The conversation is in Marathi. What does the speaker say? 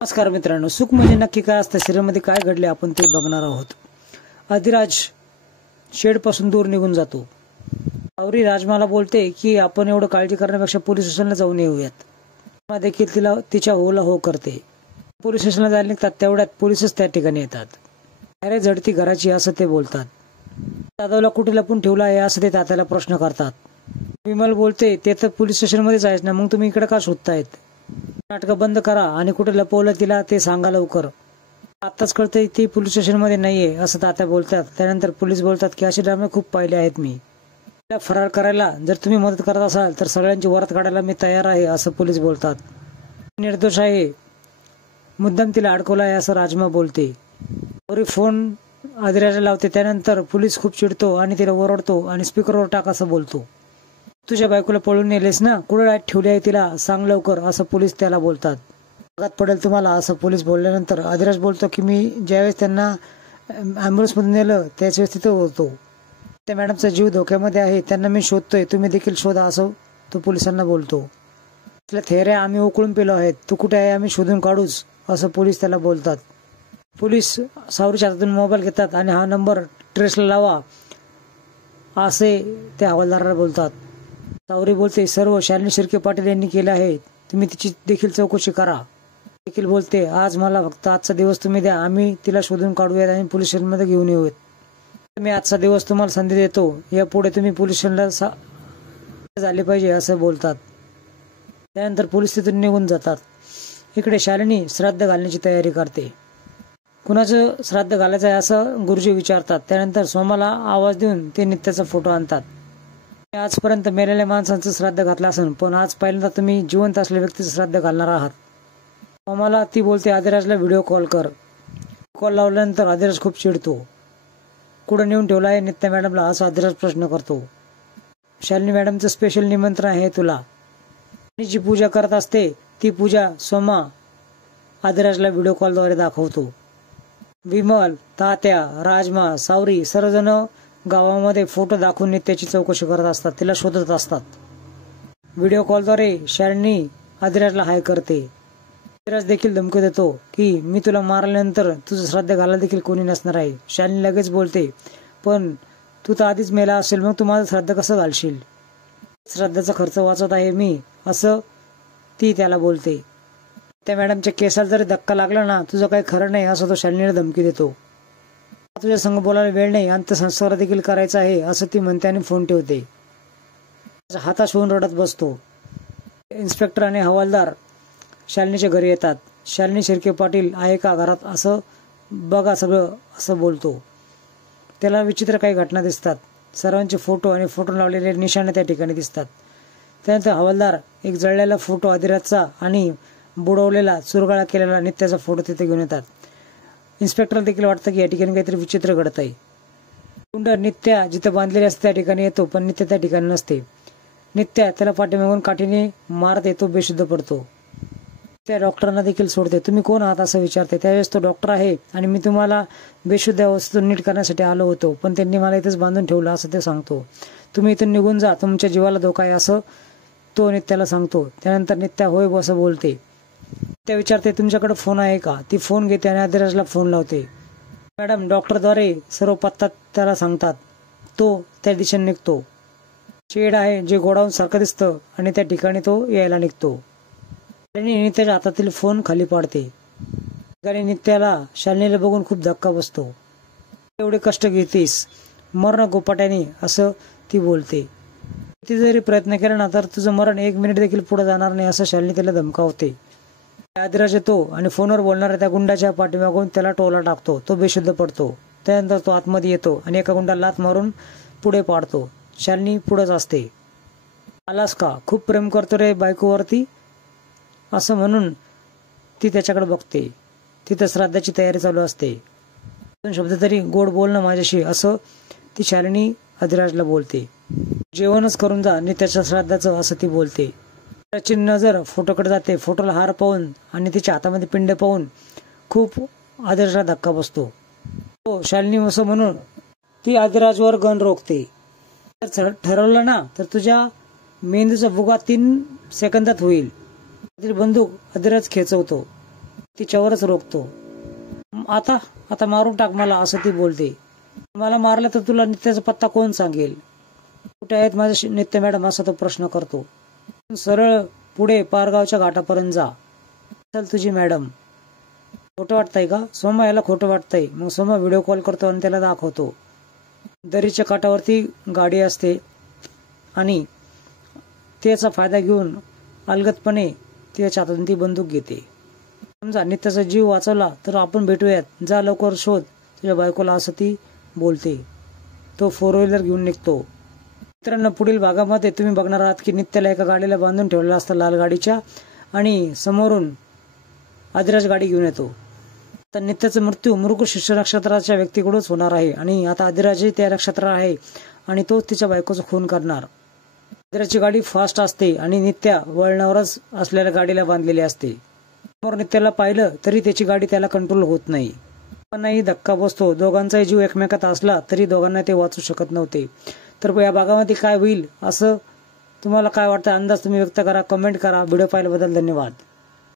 नमस्कार मित्रांनो, सुख म्हणजे नक्की काय असतं, शरीरामध्ये काय घडले आपण ते बघणार आहोत। अधिराज शेड पासून दूर निघून जातो। सावरी राजमाला बोलते की आपण एवढं काळजी करण्यापेक्षा पोलीस स्टेशनला जाऊन येऊयात। देखील तिला तिच्या होला हो करते। पोलीस स्टेशनला जायला निघतात तेवढ्यात पोलीसच त्या ठिकाणी येतात। अरे झडती घराची असं ते बोलतात। जाधवला कुठे लपून ठेवला आहे असं ते तात्याला प्रश्न करतात। विमल बोलते ते तर पोलीस स्टेशन मध्येच आहेच ना, मग तुम्ही इकडे का शोधतायत? नाटक बंद करा आणि कुठे लपवलं तिला ते सांगा लवकर। आताच कळतंय ती पोलीस स्टेशन मध्ये नाहीये असं तात्या बोलतात। त्यानंतर पोलीस बोलतात की असे ड्रामे खूप पाहिले आहेत मी। तिला फरार करायला जर तुम्ही मदत करत असाल तर सगळ्यांची वरात काढायला मी तयार आहे असं पोलीस बोलतात। निर्दोष आहे, मुद्दाम तिला अडकवलं आहे असं राजमा बोलते। सावरी फोन अधिराजला लावते। त्यानंतर पोलीस खूप चिडतो आणि तिला ओरडतो आणि स्पीकरवर टाक असं बोलतो। तुझ्या बायकोला पळून नेलेस ना, कुठे ठेवली आहे तिला सांग लवकर असं पोलीस त्याला बोलतात। भागात पडेल तुम्हाला असं पोलीस बोलल्यानंतर अधिराज बोलतो की मी ज्यावेळेस त्यांना ॲम्ब्युलन्स मध्ये नेलं त्याच वेळेस तिथं होतो। त्या मॅडमचा जीव धोक्यामध्ये आहे, त्यांना मी शोधतोय, तुम्ही देखील शोधा असं तो पोलिसांना बोलतो। तिला थेऱ्या आम्ही उकळून पेलो आहेत, तू कुठे आहे आम्ही शोधून काढूच असं पोलीस त्याला बोलतात। पोलीस सावरीच्या हातातून मोबाईल घेतात आणि हा नंबर ट्रेसला लावा असे त्या हवालदाराला बोलतात। सावरी बोलते सर्व शालिनी शिर्के पाटील यांनी केले आहे, तुम्ही तिची देखील चौकशी करा। देखील बोलते आज मला फक्त आजचा दिवस तुम्ही द्या, आम्ही तिला शोधून काढूयात आणि पोलीस स्टेशनमध्ये घेऊन येऊयात। मी आजचा दिवस तुम्हाला संधी देतो, यापुढे तुम्ही पोलीस स्टेशनला झाले पाहिजे असं बोलतात। त्यानंतर पोलीस तिथून निघून जातात। इकडे शालिनी श्राद्ध घालण्याची तयारी करते। कुणाचं श्राद्ध घालायचं आहे असं गुरुजी विचारतात। त्यानंतर सोमाला आवाज देऊन ते नित्याचा फोटो आणतात। आजपर्यंत मेलेल्या माणसांचं श्राद्ध घातलं असेल, पण आज पहिल्यांदा तुम्ही जिवंत असलेल्या व्यक्तीचं श्राद्ध घालणार आहात। सोमाला ती बोलते अधिराजला व्हिडिओ कॉल कर। कॉल लावल्यानंतर अधिराज खूप चिडतो। कुठं नेऊन ठेवला आहे नित्या मॅडमला असा अधिराज प्रश्न करतो। शालिनी मॅडमचं स्पेशल निमंत्रण आहे तुला। जी पूजा करत असते ती पूजा सोमा अधिराजला व्हिडिओ कॉलद्वारे दाखवतो। विमल, तात्या, राजमा, सावरी सर्वजण गावामध्ये फोटो दाखवून नित्याची चौकशी करत असतात, तिला शोधत असतात। व्हिडिओ कॉलद्वारे शालिनी अधिराजला हाय करते। अधिराज देखील धमकी देतो की मी तुला मारल्यानंतर तुझं श्राद्ध घालायला देखील कोणी नसणार आहे। शालिनी लगेच बोलते पण तू तर आधीच मेला असेल, मग तू माझं श्राद्ध कसं घालशील? श्राद्धाचा खर्च वाचवत आहे मी असं ती त्याला बोलते। त्या मॅडमच्या केसाला जरी धक्का लागला ना, तुझं काही खरं नाही असं तो शालिनीला धमकी देतो। तुझ्या संग बोलायला वेळ नाही, अंत्यसंस्कार देखील करायचा आहे असं ती म्हणते आणि फोन ठेवते। हाताश होऊन रडत बसतो। इन्स्पेक्टर आणि हवालदार शालिनीच्या घरी येतात। शालिनी शिर्के पाटील आहे का घरात असं बघा सगळं असं बोलतो। त्याला विचित्र काही घटना दिसतात। सर्वांचे फोटो आणि फोटो लावलेले निशाणे त्या ठिकाणी दिसतात। त्यानंतर हवालदार एक जळलेला फोटो अधिराजचा आणि बुडवलेला चुरगाळा केलेला नित्याचा फोटो तिथे घेऊन येतात। इन्स्पेक्टर देखील वाटतं की या ठिकाणी काहीतरी विचित्र घडत आहे। गुंड नित्या जिथे बांधलेले असते त्या ठिकाणी येतो, पण नित्या त्या ठिकाणी नसते। नित्या त्याला पाठीमागून काठीने मारत येतो, बेशुद्ध पडतो। त्या डॉक्टरांना देखील सोडते। तुम्ही कोण आहात असं विचारते। त्यावेळेस तो डॉक्टर आहे आणि मी तुम्हाला बेशुद्ध अवस्थेतून नीट करण्यासाठी आलो होतो, पण त्यांनी मला इथेच बांधून ठेवलं असं ते सांगतो। तुम्ही इथून निघून जा, तुमच्या जीवाला धोका आहे असं तो नित्याला सांगतो। त्यानंतर नित्या होय असं बोलते। त्या विचारते तुमच्याकडे फोन आहे का? ती फोन घेते आणि अधिराजला फोन लावते। मॅडम डॉक्टरद्वारे सर्व पत्ता त्याला सांगतात। तो त्या दिशेने निघतो। शेड आहे जे गोडाऊन सारखं दिसतं आणि त्या ठिकाणी तो यायला निघतो। नित्याच्या हातातील फोन खाली पाडते। नित्याला शालिनीला बघून खूप धक्का बसतो। एवढे कष्ट घेतीस मरण गोपाट्याने असं ती बोलते। किती जरी प्रयत्न केला ना तर तुझं मरण 1 मिनिट देखील पुढे जाणार नाही असं शालिनी त्याला धमकावते। अधिराज येतो आणि फोनवर बोलणाऱ्या त्या गुंडाच्या पाठीमागून त्याला टोला टाकतो। तो बेशुद्ध पडतो। त्यानंतर तो आतमध्ये येतो आणि एका गुंडाला लाथ मारून पुढे पाडतो। शालिनी पुढेच असते। आलास का? खूप प्रेम करतो रे बायकोवरती असं म्हणून ती त्याच्याकडे बघते। तिथं श्राद्धाची तयारी चालू असते। 2 शब्द तरी गोड बोल ना माझ्याशी असं ती शालिनी अधिराजला बोलते। जेवणच करून जा नित्याच्या श्राद्धाचं असं ती बोलते। त्याची नजर फोटोकडे जाते। फोटोला हार पाहून आणि तिच्या हातामध्ये पिंड पाहून खूप अधिराजला धक्का बसतो। हो शालिनी असं म्हणून ती अधिराजवर गण रोखते। ठरवलं ना तर तुझ्या मेंदूचा फुगा 3 सेकंदात होईल। बंदूक अधिराज खेचवतो। तिच्यावरच रोखतो. आता आता मारून टाक मला, असं ती बोलते. मला मारलं तर तुला नित्याचा पत्ता कोण सांगेल? कुठे आहेत माझे नित्य मॅडम, असा तो प्रश्न करतो. सरळ पुढे पारगावच्या घाटापर्यंत जा, चल तुझी मॅडम. खोटं वाटतंय का? सोमा याला खोटं वाटतंय. मग सोमा व्हिडिओ कॉल करतो आणि त्याला दाखवतो. दरीच्या काठावरती गाडी असते आणि त्याचा फायदा घेऊन अलगदपणे त्याच्या हातातून ती बंदूक घेते. समजा नित्याचा जीव वाचवला तर आपण भेटूयात, जा लवकर शोध तुझ्या बायकोला, असं ती बोलते. तो 4 व्हीलर घेऊन निघतो. मित्रांनो, पुढील भागामध्ये तुम्ही बघणार आहात की नित्याला एका गाडीला बांधून ठेवलेलं असतं, लाल गाडीच्या, आणि समोरून आदिराज गाडी घेऊन येतो. तर नित्याचा मृत्यू मृग शिष्य नक्षत्राच्या व्यक्तीकडूनच होणार आहे आणि आता आदिराजही त्या नक्षत्रात आहे आणि तोच तिच्या बायकोचा खून करणार. आदिराजची गाडी फास्ट असते आणि नित्या वळणावरच असलेल्या गाडीला बांधलेली असते. समोर नित्याला पाहिलं तरी त्याची गाडी त्याला कंट्रोल होत नाही. दोघांनाही धक्का बसतो. दोघांचाही जीव एकमेकात असला तरी दोघांना ते वाचू शकत नव्हते. तर या भागामध्ये काय होईल असं तुम्हाला काय वाटतं, अंदाज तुम्ही व्यक्त करा, कमेंट करा. व्हिडिओ पाहिल्याबद्दल धन्यवाद.